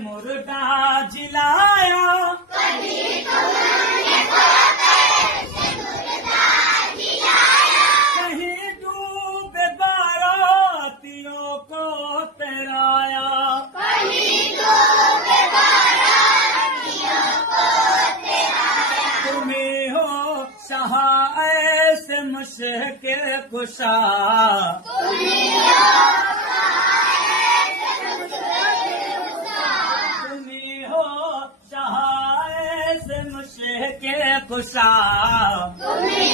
मुर्दा जिलाया, कभी तुमने कैसे मुर्दा जिलाया, कहीं डूबे बारातियों को तैराया, कहीं डूबे बारातियों को तैराया, तुम्ही हो शाह ऐसे मुश्किल कुशा, तुम्ही हो शाह ऐसे मुश्किल कुशा, तुम्ही